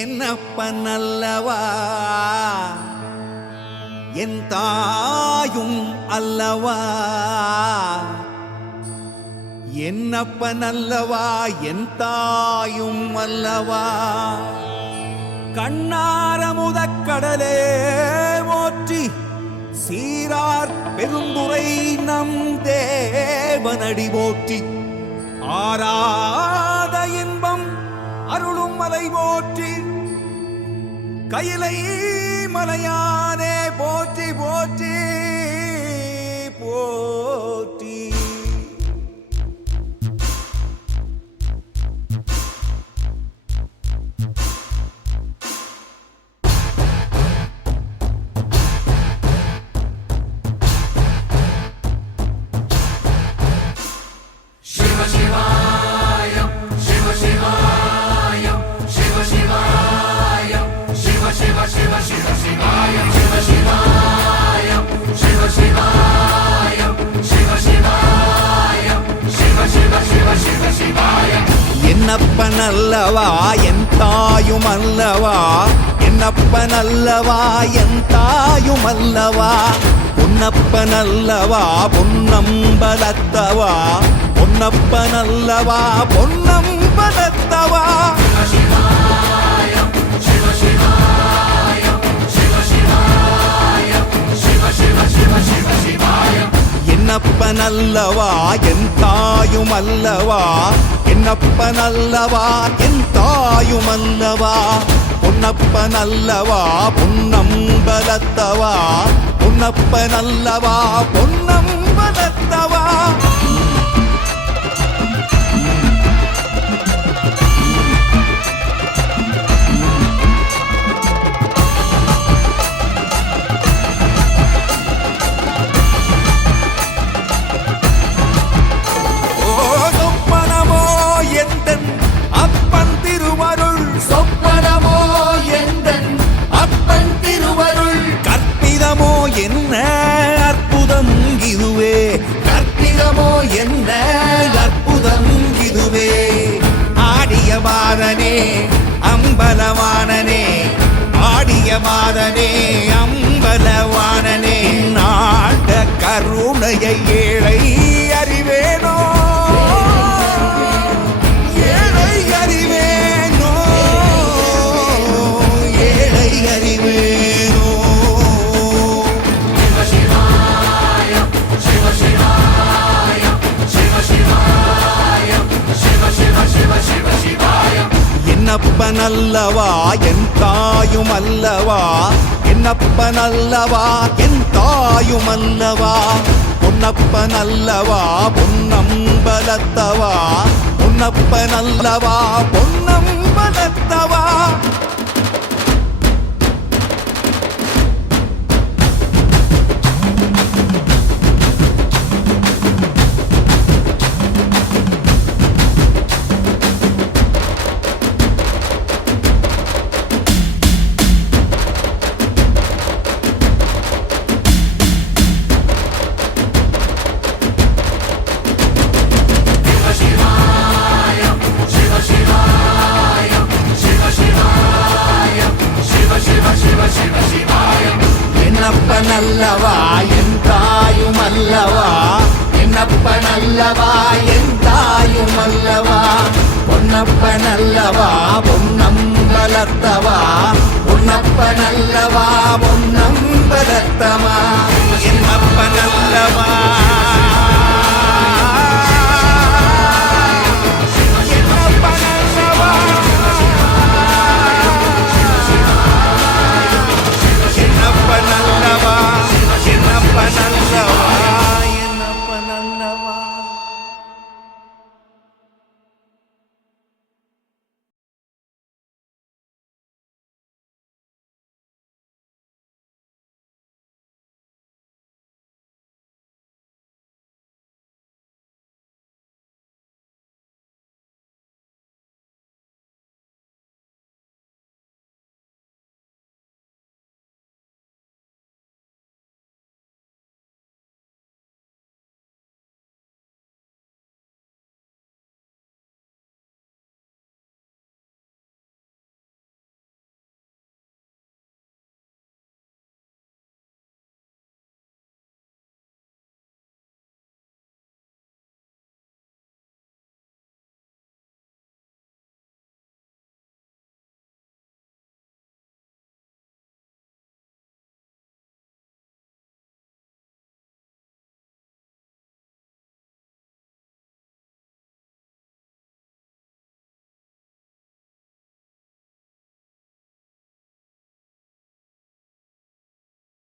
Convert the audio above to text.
என்னப்பன் அல்லவா என் தாயும் அல்லவா, என்னப்பன் அல்லவா என் தாயும் அல்லவா. கண்ணார முதக்கடலே போற்றி சீரார் பெருந்துரை நம் தேவனடி போற்றி. ஆராத இன்பம் அருளும் மலை போற்றி, கையிலை மலையானே போற்றி போற்றி போற்றி. சிவ சிவாயம் சிவ சிவாயம் சிவ சிவாயம் சிவ சிவ சிவ சிவ சிவாயம் சிவ சிவாயம் சிவ சிவாயம் சிவ சிவாயம் சிவ சிவ சிவ சிவ சிவாயம். என்னப்பன் அல்லவா என் தாயும் அல்லவா, என்னப்பன் அல்லவா என் தாயும் அல்லவா. பொன்னப்பன் அல்லவா பொன்னம்பலத்தவா, பொன்னப்பன் அல்லவா பொன்னம்பலத்தவா. என்னப்பன் அல்லவா என் தாயும் அல்லவா, என்னப்பன் அல்லவா என் தாயும் அல்லவா. பொன்னப்பன் அல்லவா பொன்னம்பலத்தவா, பொன்னப்பன் அல்லவா பொன்னம்பலத்தவா. அப்பன் திருவருள் சொப்பனமோ எந்தன் அப்பன் திருவருள், கற்பிதமோ என்ன அற்புதம் இதுவே, கற்பிதமோ என்ன அற்புதம் இதுவே. ஆடிய மாதனே அம்பலவானனே, ஆடிய மாதனே அம்பலவானனே. நாட கருணையை ஏழை அறிவேனோ, என்னப்பன் அல்லவா என் தாயும் அல்லவா, என்னப்பன் அல்லவா என் தாயும் அல்லவா. பொன்னப்பன் அல்லவா பொன்னம்பலத்தவா, பொன்னப்பன் அல்லவா பொன்னம்பலத்தவா. என்னப்பன் அல்லவா என் தாயும் அல்லவா, என்னப்பன் அல்லவா என் தாயும் அல்லவா. பொன்னப்பன் அல்லவா பொன்னம்பலத்தவா, பொன்னப்பன் அல்லவா பொன்னம்பலத்தவா. என்னப்பன் அல்லவா